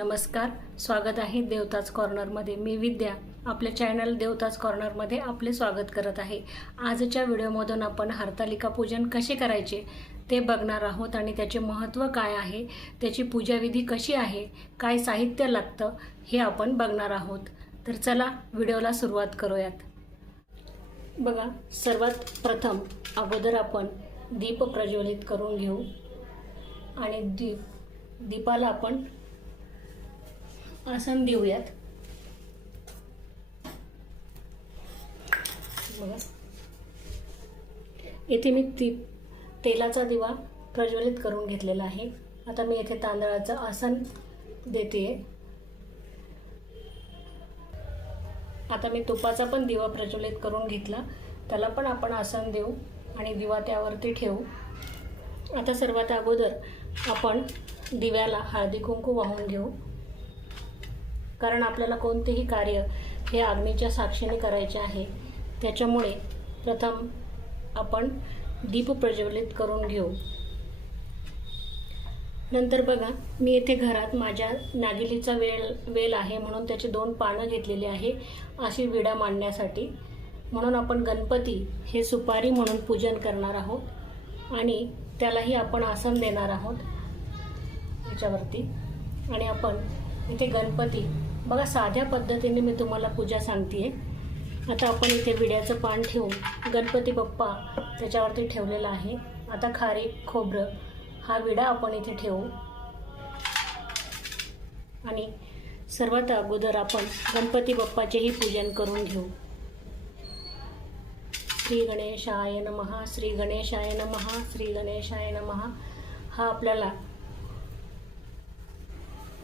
नमस्कार स्वागत आहे देवताज कॉर्नरमध्ये. मी विद्या आपल्या चॅनल देवताज कॉर्नरमध्ये आपले स्वागत करत आहे. आजच्या व्हिडिओमधून आपण हरतालिका पूजन कसे करायचे ते बघणार आहोत आणि त्याचे महत्त्व काय आहे त्याची पूजाविधी कशी आहे काय साहित्य लागतं हे आपण बघणार आहोत. तर चला व्हिडिओला सुरुवात करूयात. बघा सर्वात प्रथम अगोदर आपण दीप प्रज्वलित करून घेऊ आणि दीप दीपाला आपण आसन देऊयात. बघा. येथे मी ती तेलाचा दिवा प्रज्वलित करून घेतलेला आहे. आता मी येथे तांदळाचं आसन देते. आता मी तुपाचा पण दिवा प्रज्वलित करून घेतला. त्याला पण आपण आसन देऊ आणि दिवा त्यावरती ठेवू. आता सर्वात अगोदर आपण दिव्याला हळदी कुंकू वाहून घेऊ. कारण आपल्याला कोणतेही कार्य हे अग्नीच्या साक्षीने करायचे आहे. त्याच्यामुळे प्रथम आपण दीप प्रज्वलित करून घेऊ. नंतर बघा मी येथे घरात माझ्या नागिलीचा वेल वेल आहे म्हणून त्याचे दोन पानं घेतलेली आहे अशी विडा मांडण्यासाठी. म्हणून आपण गणपती हे सुपारी म्हणून पूजन करणार आहोत आणि त्यालाही आपण आसन देणार आहोत याच्यावरती. आणि आपण इथे गणपती बघा साध्या पद्धतीने मी तुम्हाला पूजा सांगते आता आपण इथे विड्याचं पान ठेवून गणपती बाप्पा त्याच्यावरती ठेवलेला आहे. आता खारे खोबरं हा विडा आपण इथे ठेवू. आणि सर्वात अगोदर आपण गणपती बाप्पाचेही पूजन करून घेऊ. श्री गणेशाय नमहा श्री गणेशाय नमहा श्री गणेशाय नमहा हा आपल्याला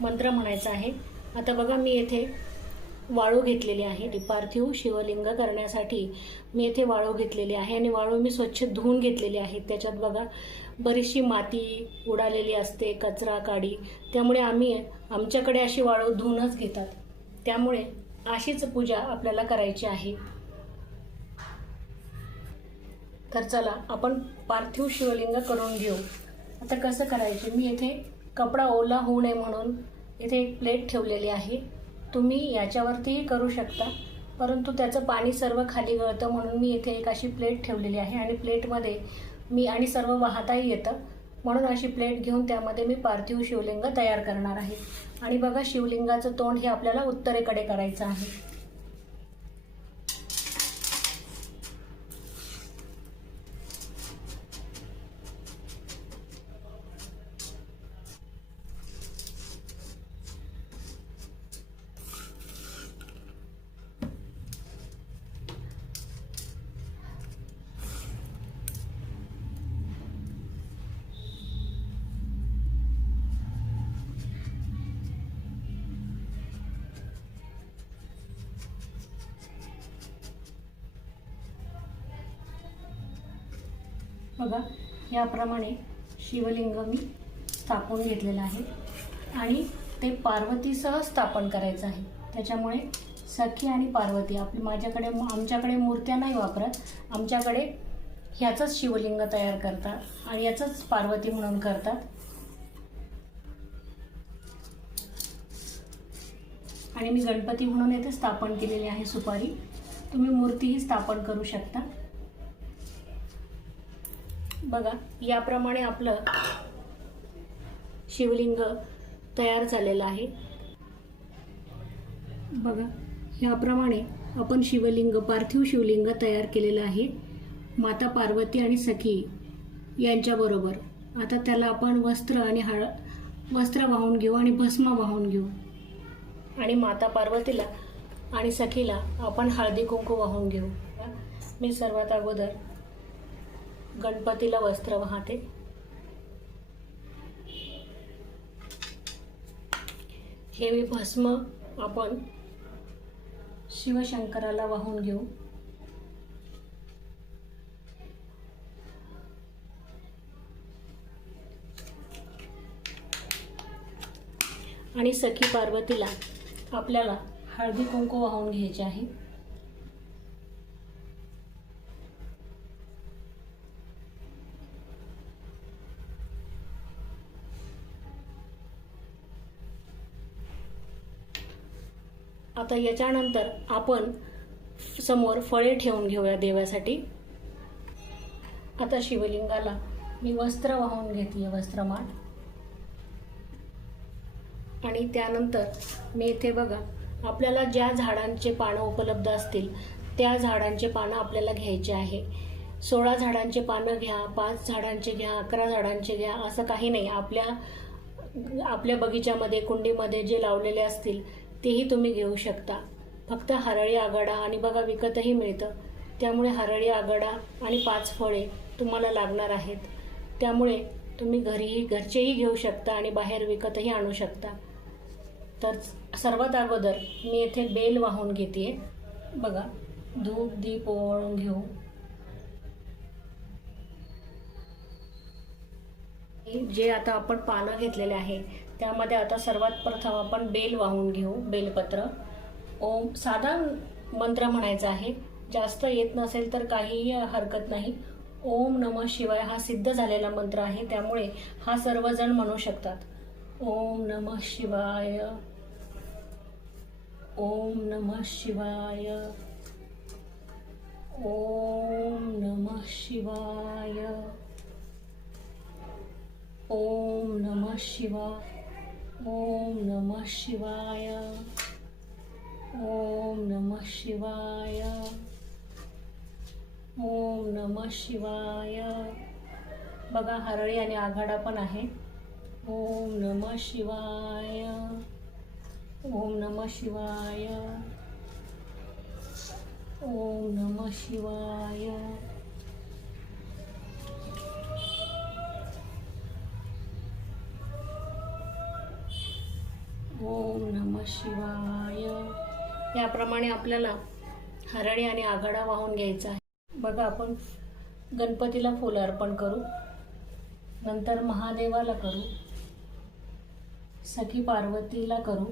मंत्र म्हणायचा आहे. आता बघा मी येथे वाळू घेतलेली आहे. ती पार्थिव शिवलिंग करण्यासाठी मी येथे वाळू घेतलेली आहे आणि वाळू मी स्वच्छ धुवून घेतलेली आहे. त्याच्यात बघा बरीचशी माती उडालेली असते कचरा काडी. त्यामुळे आम्ही आमच्याकडे अशी वाळू धुवूनच घेतात. त्यामुळे अशीच पूजा आपल्याला करायची आहे. तर चला आपण पार्थिव शिवलिंग करून घेऊ. आता कसं करायचे? मी येथे कपडा ओला होऊ नये म्हणून इथे एक प्लेट ठेवलेली आहे. तुम्ही याच्यावरतीही करू शकता. परंतु त्याचं पाणी सर्व खाली गळतं म्हणून मी इथे एक अशी प्लेट ठेवलेली आहे आणि प्लेटमध्ये मी आणि सर्व वाहताही येतं. म्हणून अशी प्लेट घेऊन त्यामध्ये मी पार्थिव शिवलिंग तयार करणार आहे. आणि बघा शिवलिंगाचं तोंड हे आपल्याला उत्तरेकडे करायचं आहे. बघा याप्रमाणे शिवलिंग मी स्थापून घेतलेलं आहे. आणि ते पार्वतीसह स्थापन करायचं आहे. त्याच्यामुळे सखी आणि पार्वती आपली माझ्याकडे आमच्याकडे मूर्त्या नाही वापरत. आमच्याकडे ह्याचंच शिवलिंग तयार करतात आणि याचंच पार्वती म्हणून करतात. आणि मी गणपती म्हणून येथे स्थापन केलेली आहे सुपारी. तुम्ही मूर्तीही स्थापन करू शकता. बघा याप्रमाणे आपलं शिवलिंग तयार झालेलं आहे. बघा याप्रमाणे आपण शिवलिंग पार्थिव शिवलिंग तयार केलेलं आहे. माता पार्वती आणि सखी यांच्याबरोबर. आता त्याला आपण वस्त्र आणि हळ वस्त्र वाहून घेऊ आणि भस्म वाहून घेऊ. आणि माता पार्वतीला आणि सखीला आपण हळदी कुंकू वाहून घेऊ. मी सर्वात अगोदर गणपतीला वस्त्र वाहते. हे मी भस्म आपण शिवशंकराला वाहून घेऊ. आणि सखी पार्वतीला आपल्याला हळदी कुंकू वाहून घ्यायचे आहे. आता याच्यानंतर आपण समोर फळे ठेवून घेऊया देवासाठी. आता शिवलिंगाला मी वस्त्र वाहून घेतली वस्त्रमाळ. आणि त्यानंतर मी इथे बघा आपल्याला ज्या झाडांचे पानं उपलब्ध असतील त्या झाडांचे पानं आपल्याला घ्यायचे आहे. सोळा झाडांचे पानं घ्या पाच झाडांचे घ्या अकरा झाडांचे घ्या असं काही नाही. आपल्या आपल्या बगीच्यामध्ये कुंडीमध्ये जे लावलेले असतील तेही तुम्ही घेऊ शकता. फक्त हरळी आघाडा आणि बघा विकतही मिळतं. त्यामुळे हरळी आघाडा आणि पाच फळे तुम्हाला लागणार आहेत. त्यामुळे तुम्ही घरीही घरचेही घेऊ शकता आणि बाहेर विकतही आणू शकता. तर सर्वात अगोदर मी येथे बेल वाहून घेते बघा धूप दीप ओवाळून घेऊ. जे आता आपण पानं घेतलेले आहे त्यामध्ये आता सर्वात प्रथम आपण बेल वाहून घेऊ बेलपत्र. ओम साधा मंत्र म्हणायचा आहे. जास्त येत नसेल तर काहीही हरकत नाही. ओम नम शिवाय हा सिद्ध झालेला मंत्र आहे. त्यामुळे हा सर्वजण म्हणू शकतात. ओम नम शिवाय. ओम नम शिवाय. ओम नम शिवाय. ओम नम शिवाय. ओम नम शिवाय। ओम नम शिवाय। ओम नम शिवाय। बघा हरळी आणि आघाडा पण आहे. ओम नम शिवाय। ओम नम शिवाय। ओम नम शिवाय। ओम नम शिवाय. याप्रमाणे आपल्याला हरळी आणि आघाडा वाहून घ्यायचा आहे. बघा आपण गणपतीला फुलं अर्पण करू. नंतर महादेवाला करू. सखी पार्वतीला करू.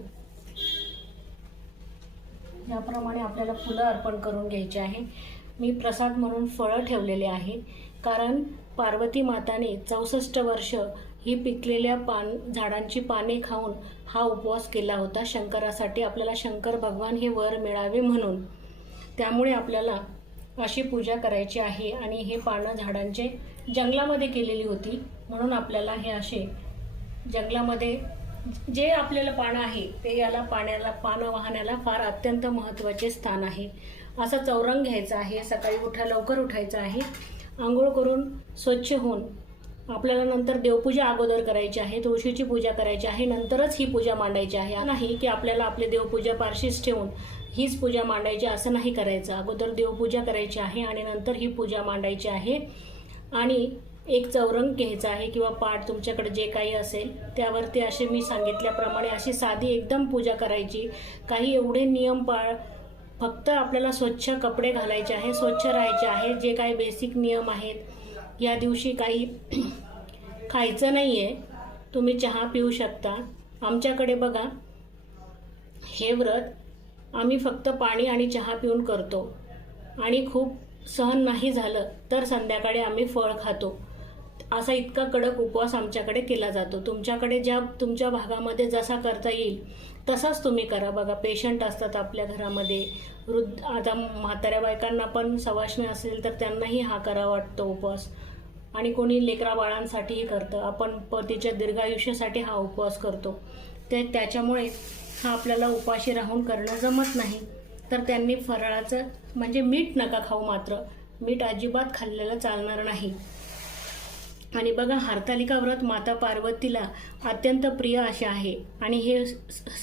याप्रमाणे आपल्याला फुलं अर्पण करून घ्यायचे आहे. मी प्रसाद म्हणून फळं ठेवलेले आहे कारण पार्वती माताने चौसष्ट वर्ष ही पिकलेल्या पान झाडांची पाने खाऊन हा उपवास केला होता शंकरासाठी. आपल्याला शंकर भगवान हे वर मिळावे म्हणून. त्यामुळे आपल्याला अशी पूजा करायची आहे आणि हे पानं झाडांचे जंगलामध्ये केलेली होती. म्हणून आपल्याला हे असे जंगलामध्ये जे आपल्याला पानं आहे ते याला पाण्याला पानं वाहण्याला फार अत्यंत महत्त्वाचे स्थान आहे. असा चौरंग घ्यायचा आहे. सकाळी उठा लवकर उठायचं आहे. आंघोळ करून स्वच्छ होऊन आपल्याला नंतर देवपूजा अगोदर करायची आहे तुळशीची पूजा करायची आहे नंतरच ही पूजा मांडायची आहे. नाही की आपल्याला आपली देवपूजा पारशीच ठेवून हीच पूजा मांडायची असं नाही करायचं. अगोदर देवपूजा करायची आहे आणि नंतर ही पूजा मांडायची आहे. आणि एक चौरंग घ्यायचा आहे किंवा पाठ तुमच्याकडे जे काही असेल त्यावरती असे मी सांगितल्याप्रमाणे अशी साधी एकदम पूजा करायची. काही एवढे नियम पाळ फक्त आपल्याला स्वच्छ कपडे घालायचे आहे स्वच्छ राहायचे आहे जे काही बेसिक नियम आहेत. या दिवशी काही खायचं नाही आहे तुम्ही चहा पिऊ शकता. आमच्याकडे बघा हे व्रत आम्ही फक्त पाणी आणि चहा पिऊन करतो. आणि खूप सहन नाही झालं तर संध्याकाळी आम्ही फळ खातो. असा इतका कडक उपवास आमच्याकडे केला जातो. तुमच्याकडे ज्या तुमच्या भागामध्ये जसा करता येईल तसाच तुम्ही करा. बघा पेशंट असतात आपल्या घरामध्ये. वृद्ध आता म्हाताऱ्या बायकांना पण सवाष्णी असेल तर त्यांनाही हा करा वाटतो उपवास. आणि कोणी लेकरा बाळांसाठीही करतं. आपण पतीच्या दीर्घायुष्यासाठी हा उपवास करतो. ते त्याच्यामुळे हा आपल्याला उपाशी राहून करणं जमत नाही. तर त्यांनी फराळाचं म्हणजे मीठ नका खाऊ मात्र. मीठ अजिबात खाल्लेलं चालणार नाही. आणि बघा हरतालिका व्रत माता पार्वतीला अत्यंत प्रिय असे आहे. आणि हे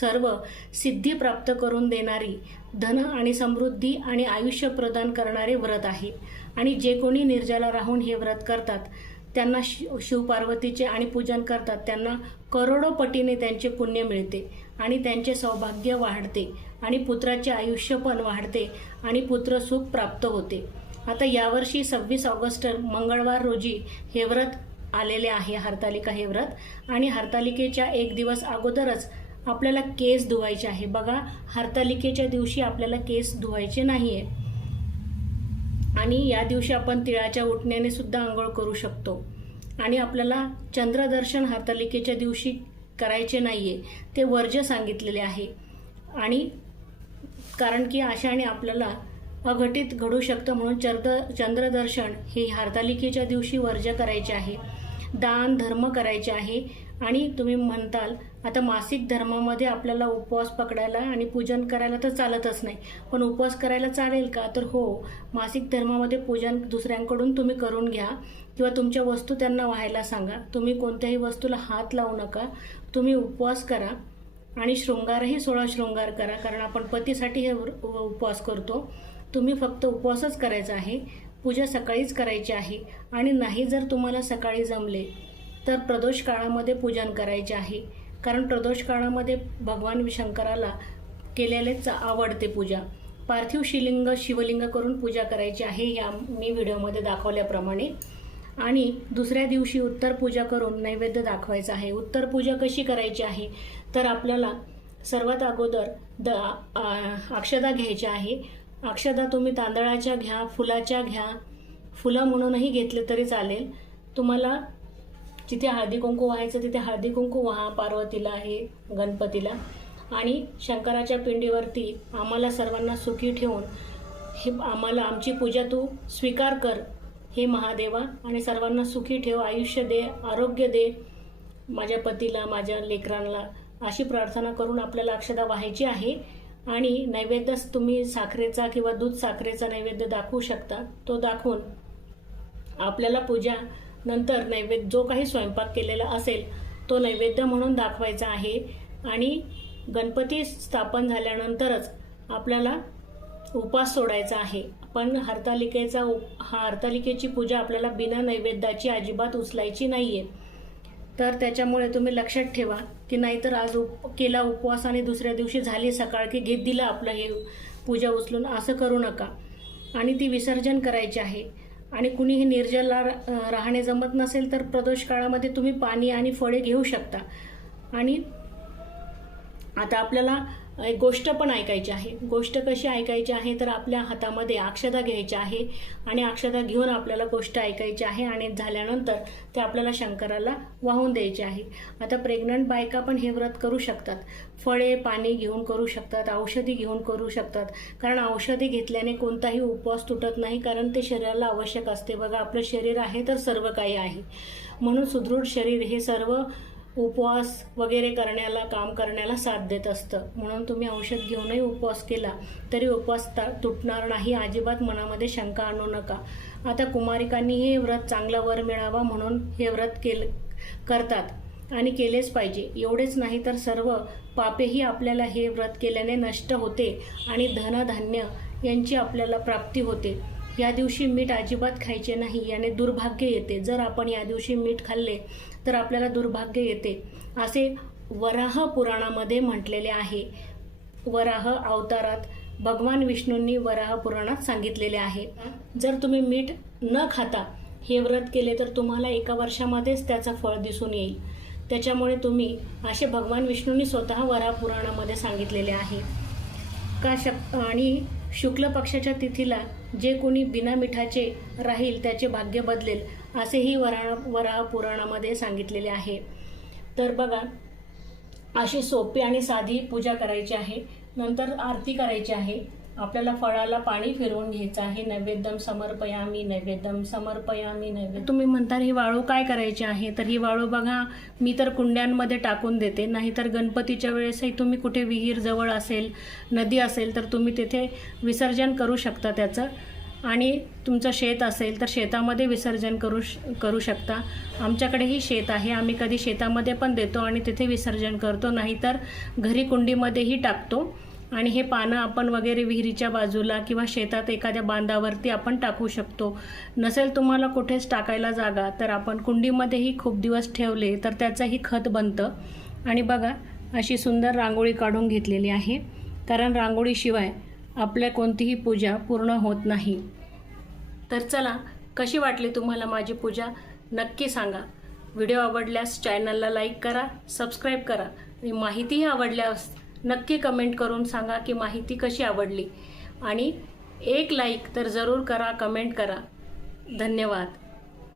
सर्व सिद्धी प्राप्त करून देणारी धन आणि समृद्धी आणि आयुष्य प्रदान करणारे व्रत आहे. आणि जे कोणी निर्जला राहून हे व्रत करतात त्यांना शिव शिवपार्वतीचे आणि पूजन करतात त्यांना करोडो पटीने त्यांचे पुण्य मिळते आणि त्यांचे सौभाग्य वाढते आणि पुत्राचे आयुष्य पण वाढते आणि पुत्रसुख प्राप्त होते. आता यावर्षी सव्वीस ऑगस्ट मंगळवार रोजी हे व्रत आलेले आहे हरतालिका हे व्रत. आणि हरतालिकेच्या एक दिवस अगोदरच आपल्याला केस धुवायचे आहे. बघा हरतालिकेच्या दिवशी आपल्याला केस धुवायचे नाही आहे आणि या दिवशी आपण तिळाच्या उठण्याने सुद्धा आंघोळ करू शकतो. आणि आपल्याला चंद्रदर्शन हरतालिकेच्या दिवशी करायचे नाही आहे ते वर्ज्य सांगितलेले आहे. आणि कारण की अशाने आपल्याला अघटित घडू शकतं म्हणून चंद्र चंद्रदर्शन हे हरतालिकेच्या दिवशी वर्ज करायचे आहे. दान धर्म करायचे आहे. आणि तुम्ही म्हणताल आता मासिक धर्मामध्ये आपल्याला उपवास पकडायला आणि पूजन करायला तर चालतच नाही. पण उपवास करायला चालेल का? तर हो मासिक धर्मामध्ये पूजन दुसऱ्यांकडून तुम्ही करून घ्या किंवा तुमच्या वस्तू त्यांना व्हायला सांगा. तुम्ही कोणत्याही वस्तूला हात लावू नका. तुम्ही उपवास करा आणि शृंगारही सोळा शृंगार करा कारण आपण पतीसाठी हे उपवास करतो. तुम्ही फक्त उपवासच करायचा आहे पूजा सकाळीच करायची आहे आणि नाही जर तुम्हाला सकाळी जमले तर प्रदोष काळामध्ये पूजन करायचे आहे. कारण प्रदोष काळामध्ये भगवान शंकराला केलेलेच आवडते पूजा. पार्थिव शिलिंग शिवलिंग करून पूजा करायची आहे या मी व्हिडिओमध्ये दाखवल्याप्रमाणे. आणि दुसऱ्या दिवशी उत्तर पूजा करून नैवेद्य दाखवायचा आहे. उत्तर पूजा कशी करायची आहे तर आपल्याला सर्वात अगोदर द अक्षदा घ्यायच्या आहे. अक्षदा तुम्ही तांदळाच्या घ्या फुलाच्या घ्या. फुलं म्हणूनही घेतले तरी चालेल. तुम्हाला जिथे हळदी कुंकू व्हायचं तिथे हळदी कुंकू व्हा पार्वतीला हे गणपतीला. आणि शंकराच्या पिंडीवरती आम्हाला सर्वांना सुखी ठेवून हे आम्हाला आमची पूजा तू स्वीकार कर हे महादेवा. आणि सर्वांना सुखी ठेव आयुष्य दे आरोग्य दे. माझ्या पतीला माझ्या लेकरांना अशी प्रार्थना करून आपल्याला अक्षदा व्हायची आहे. आणि नैवेद्यच तुम्ही साखरेचा किंवा दूध साखरेचा नैवेद्य दाखवू शकता. तो दाखवून आपल्याला पूजा नंतर नैवेद्य जो काही स्वयंपाक केलेला असेल तो नैवेद्य म्हणून दाखवायचा आहे. आणि गणपती स्थापन झाल्यानंतरच आपल्याला उपास सोडायचा आहे. पण हरतालिकेचा उप हा हरतालिकेची पूजा आपल्याला बिना नैवेद्याची अजिबात उचलायची नाही आहे तर त्याच्यामुळे तुम्ही लक्षात ठेवा की नाहीतर आज उप केला उपवास आणि दुसऱ्या दिवशी झाली सकाळ की घेत दिलं आपलं हे पूजा उचलून असं करू नका. आणि ती विसर्जन करायची आहे. आणि कुणीही निर्जला राहणे जमत नसेल तर प्रदोष काळामध्ये तुम्ही पाणी आणि फळे घेऊ शकता. आणि आता आपल्याला एक गोष्ट पण ऐकायची आहे. गोष्ट कशी ऐकायची आहे तर आपल्या हातामध्ये अक्षदा घ्यायची आहे आणि अक्षदा घेऊन आपल्याला गोष्ट ऐकायची आहे आणि झाल्यानंतर ते आपल्याला शंकराला वाहून द्यायचे आहे. आता प्रेग्नंट बायका पण हे व्रत करू शकतात. फळे पाणी घेऊन करू शकतात औषधी घेऊन करू शकतात. कारण औषधी घेतल्याने कोणताही उपवास तुटत नाही कारण ते शरीराला आवश्यक असते. बघा आपलं शरीर आहे तर सर्व काही आहे. म्हणून सुदृढ शरीर हे सर्व उपवास वगैरे करण्याला काम करण्याला साथ देत असतं. म्हणून तुम्ही औषध घेऊनही उपवास केला तरी उपवास तुटणार नाही अजिबात मनामध्ये शंका आणू नका. आता कुमारिकांनी हे व्रत चांगला वर मिळावा म्हणून हे व्रत केल करतात आणि केलेच पाहिजे. एवढेच नाही तर सर्व पापेही आपल्याला हे व्रत केल्याने नष्ट होते आणि धनधान्य यांची आपल्याला प्राप्ती होते. या दिवशी मीठ अजिबात खायचे नाही याने दुर्भाग्य येते. जर आपण या दिवशी मीठ खाल्ले तर आपल्याला दुर्भाग्य येते असे वराह पुराणामध्ये म्हटलेले आहे. वराह अवतारात भगवान विष्णूंनी वराह पुराणात सांगितलेले आहे. जर तुम्ही मीठ न खाता हे व्रत केले तर तुम्हाला एका वर्षामध्येच त्याचं फळ दिसून येईल. त्याच्यामुळे तुम्ही असे भगवान विष्णूंनी स्वतः वराह पुराणामध्ये सांगितलेले आहे. का शक आणि शुक्ल पक्षाच्या तिथीला जे कोणी बिना मिठाचे राहील त्याचे भाग्य बदलेल असेही वरा वराह पुराणामध्ये सांगितलेले आहे. तर बघा अशी सोपी आणि साधी पूजा करायची आहे नंतर आरती करायची आहे आपल्याला फळाला पाणी फिरवून घ्यायचं आहे. नैवेद्यम समर्पयामी नैवेद्यम समर्पयामी नैवेद्य तुम्ही म्हणता ही वाळू काय करायची आहे? तर ही वाळू बघा मी तर कुंड्यांमध्ये टाकून देते. नाहीतर गणपतीच्या वेळेसही तुम्ही कुठे विहीर जवळ असेल नदी असेल तर तुम्ही तिथे विसर्जन करू शकता त्याचं. आणि तुमचं शेत असेल तर शेतामध्ये विसर्जन करू श करू शकता. आमच्याकडेही शेत आहे. आम्ही कधी शेतामध्ये पण देतो आणि तिथे विसर्जन करतो. नाहीतर घरी कुंडीमध्येही टाकतो. आणि हे पानं आपण वगैरे विहिरीच्या बाजूला किंवा शेतात एखाद्या बांधावरती आपण टाकू शकतो. नसेल तुम्हाला कुठेच टाकायला जागा तर आपण कुंडीमध्येही खूप दिवस ठेवले तर त्याचंही खत बनतं. आणि बघा अशी सुंदर रांगोळी काढून घेतलेली आहे. कारण रांगोळीशिवाय आपल्या कोणतीही पूजा पूर्ण होत नाही. तर चला कशी वाटली तुम्हाला माझी पूजा? नक्की सांगा. व्हिडिओ आवडल्यास चॅनलला लाईक करा सबस्क्राईब करा. आणि माहितीही आवडल्यास नक्की कमेंट करून सांगा की माहिती कशी आवडली. आणि एक लाईक तर जरूर करा कमेंट करा. धन्यवाद.